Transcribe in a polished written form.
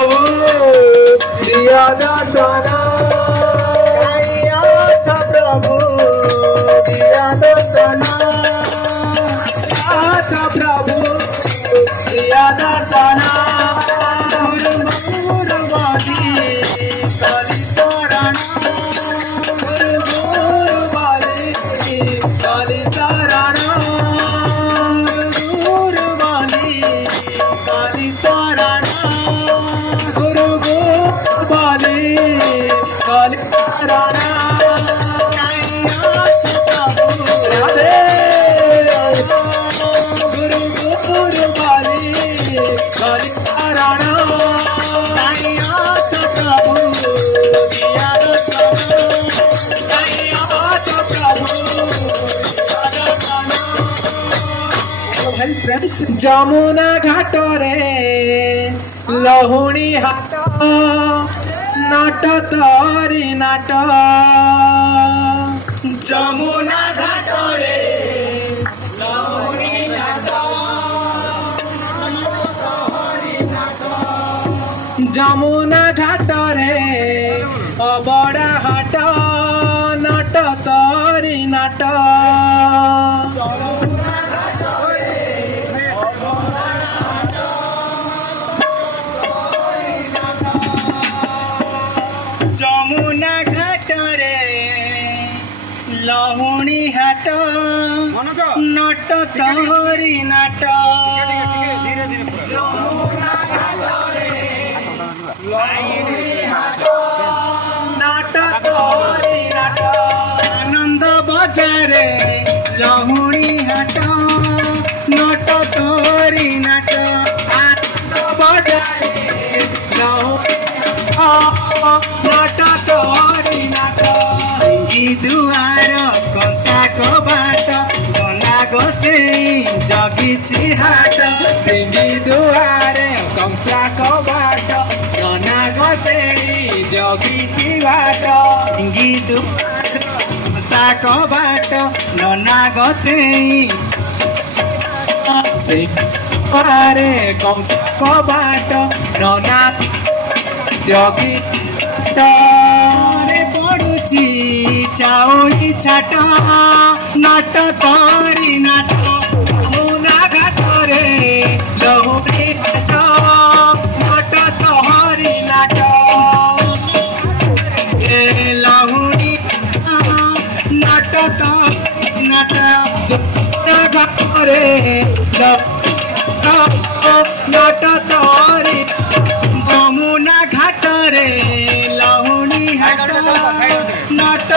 प्रभु प्रिय दर्शन प्रभु प्रिय दर्शन प्रभु प्रिय दर्शन जमुना घाट रे लहुणी हाट नाट तरी नाट जमुना घाट रे लहुणी नाट जमुना घाट रे अबड़ा हाट नाट तरी नाट जमुना घाट रे लहुणी हाट नट तहरी नाट नाट तहरी नाट आनंद बजारे लहुणी हाट नट तहरी नाट बजारे नाट तोरी नाट दुआर कंसा कबाट गना गसे जगिछि हाट सिंगी दुआरे कंसा कबाट गना गसे जगिछि बाट सिंगी दुआर कंसा कबाट नना गसे दुआरे कंसा कबाट नना जगी रे पडुछि चाउली छाट नाट तरी नाट मुना घाट रे लहुणी हाट नाट तहरी नाट ए लहुणी नाट नाट घाट रे नाट तहरी जमुना घाट रे लहुणी हाट नाट